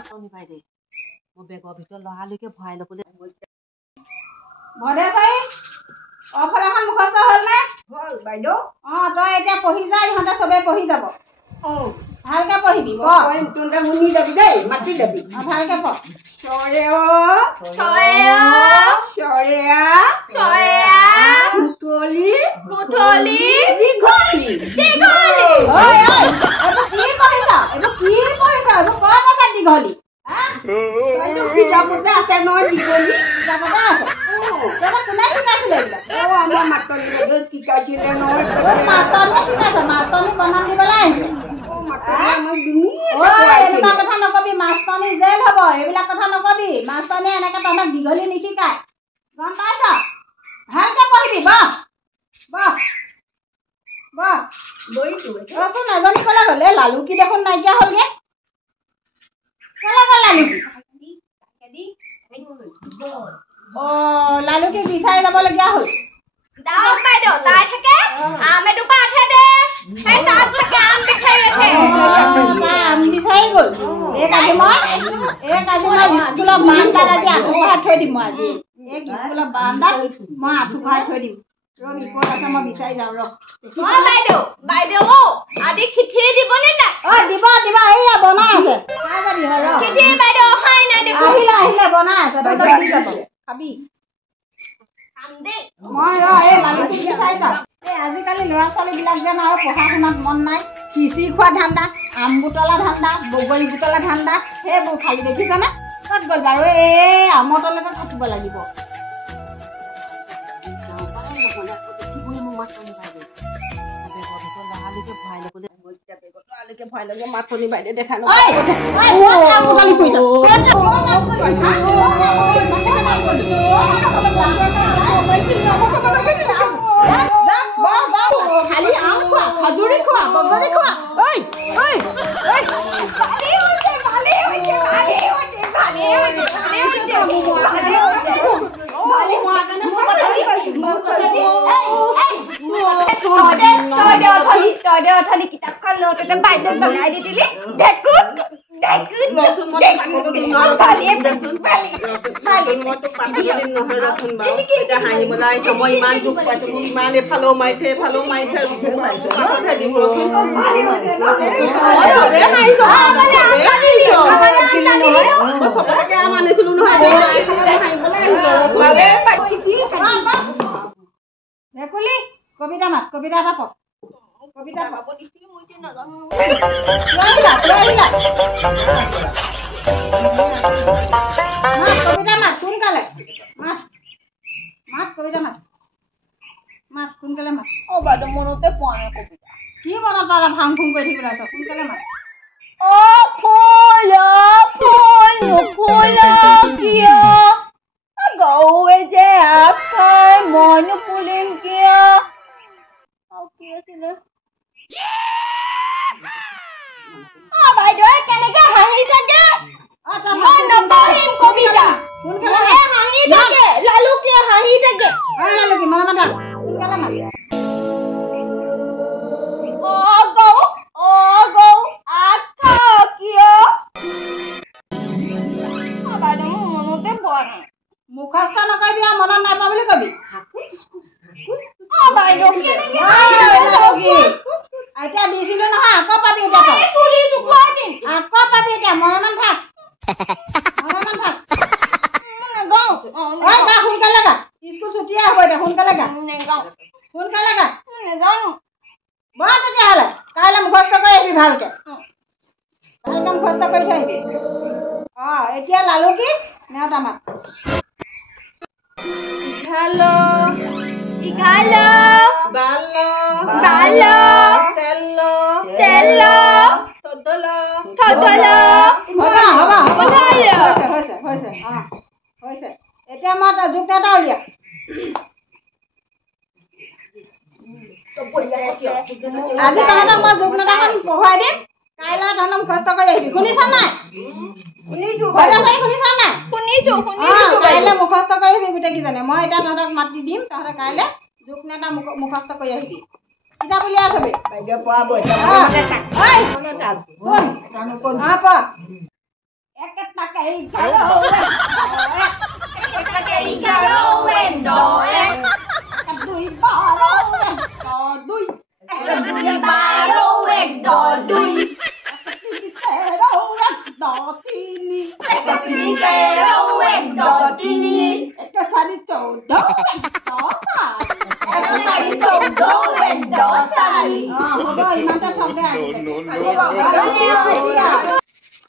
মাছনি বাইদে মই বেগৰ ভিতৰত লহালৈকে ভৰাই ল'বলৈ ভদে চাই অফাৰ এখন মুখস্থ হ'ল নে হ'ল বাইদেউ তই এতিয়া পঢ়ি যা ইহঁতে চবে পঢ়ি যাব ভালকে পঢ়িবি তুন্দে শুনি যাবি দেই মাতি যাবি ভালকে পঢ় চৰেয়া মুতলি দীঘলী কি পঢ়িছা এইবোৰ কৰ কথা দীঘলী কিতাপতে আছে নহয় দীঘলী কিতাপতে আছে কোনে শিকাইছিলে এইবিলাক আমাৰ মাতনি বাইদেউ শিকাইছিলে নহয় মাষ্টৰনীয়ে শিকাইছে মাষ্টৰনী বনাম দিবলৈ আহিছে এনেকুৱা কথা নকবি মাষ্টৰনী জেল হ'ব এইবিলাক কথা নকবি মাষ্টৰনীয়ে এনেকে তহঁতক দীঘলী নিশিকায় গম পাইছ ভালকে পঢ়িবি ৰচোন এজনী কলে গ'লে লালুকি দেখোন নাইকিয়া হ'লগে কলে গ'ল লালুকি বিচাৰি যাবলগীয়া হ'ল আম বিচাৰি গ'ল এই কাজি মই স্কুলৰ বাৰান্দাত আজি আঁঠু কঢ়াই থৈ দিম মই আজি স্কুলৰ বাৰান্দাত মই আঁঠু কঢ়াই থৈ দিম ৰ ক'ত আছে মই বিচাৰি যাওঁ ৰ দিব এইয়া বনাই আছে আহিলে বনাই আছে খাবি মই এই লালুকি বিচাৰি যাম আজিকালি ল'ৰা ছোৱালীবিলাক যেন আৰু পঢ়া শুনাত মন নাই খিচিৰি খোৱা ধান্দা আম বুটলা ধান্দা বগৰী বুটলা ধান্দা সেইবোৰ খালি দেখিছনে ক'ত গ'ল বাৰু এই আমৰ তলতে থাকিব লাগিব মাছনি বাইদে বেগৰ ভিতৰত লহালৈকে ভৰাই ল'বলৈ ভৰাই ল'লে মাছনি বাইদে দেখা খালি আম খোৱা খাজুৰি খোৱা বগৰী খোৱা কিতাপখন লওঁতে বাইদেউ বনাই দি দিলি মই ইমান দুখ পাইছো মোক ইমান এফালেও মাৰিছে এফালেও মাৰিছে মানিছিলো নহয় ভেকুলী কবিতা মাত কবিতা এটা পঢ় কবিতা কবিতা মাত সোনকালে মাত কবিতা মাত সোনকালে মাত বাইদেউ মনতে পোৱা নাই কবিতা কি মনত পালা ভাং ফুং কৰি থাকিবলৈ আছ সোনকালে মাত ফুল নুফুল কিয় গৌৱে যে আখাই মই নুফুলিম কিয় কি আছিলে বাইদেউ কেনেকে হাঁহি থাকে মই নপঢ়িম কবিতা হাঁহি থাকে লালুকিয়ে হাঁহি থাকে লালুকি মনে মাত সোনকালে মাত গৌ আখা কিয় বাইদেউ মনতে পোৱা নাই মুখস্থ নকৰিবি আৰু মনত নাই পোৱা বুলি কবি বাইদেউ এতিয়া দিছিলো নহয় আকৌ পাবি এতিয়া আকৌ পাবি এতিয়া মনে থাক সোনকালে গা স্কুল ছুটিয়ে হ'ব এতিয়া সোনকালে গা বহ তেতিয়াহ'লে কাইলৈ মুখস্থ কৰি আহিবি ভালকে মুখস্থ কৰি থৈ আহিবি এতিয়া লালুকি নেওতা মাত ইঘালো বালো তেলো থদলো হৈছে এতিয়া মই যুক্ত এটা উলিয়া আজি তহঁতক মই যুগ্নতাখন পঢ়ুৱাই দিম কাইলৈ তহঁতক মুখস্থ কৰি আহিবি শুনিছ নাই কাইলৈ মুখস্থ কৰি আহিবি গোটেইকেইজনে মই এতিয়া তহঁতক মাতি দিম তহঁতে কাইলৈ যুগ্নতা মুখস্থ কৰি আহিবি কিতাপ উলিয়াই থবি একেটাকে দুই বাৰো দুই চাৰি চৌধ হ'ব ইমানটা থকে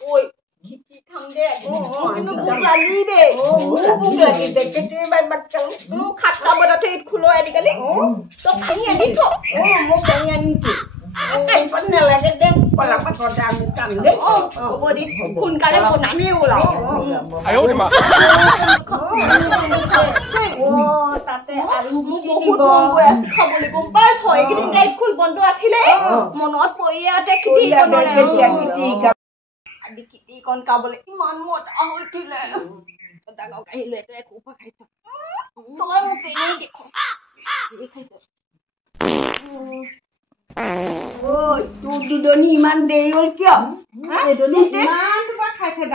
ঐ খিচি খাম দে কিন্তু ভোক লাগি দে ভোক লাগি দে কেতিয়াবা বাচ্চা সাতটা বজাতে খোলো আজিকালি তই কাহি আনি থ মোক কাহি আনি থ কাহিখন নালাগে দে পলা পাছতে আমি কাম দে হ'ব দে সোনকালে বনামেই ওলাও তাতে আৰু মোক বহুত মন গৈ আছে খাবলৈ গম পাই থৈ এইকেইদিন গাড়ীত খুল বন্ধ আছিলে মনত পৰি আছে খেতি আজি খেতিকণ খাবলৈ ইমান মজা হৈছিলে ডাঙৰ কাহি লৈ তই একো খাইছ তই মোক কেনেকৈ দেখ খাইছ ঐ তোৰ দুজনী ইমান দেৰি হ'ল কিয় ইমান তোমাৰ খাইছে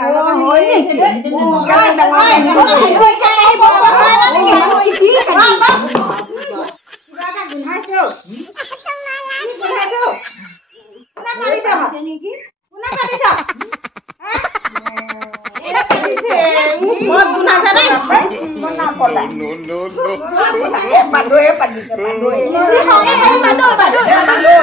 No.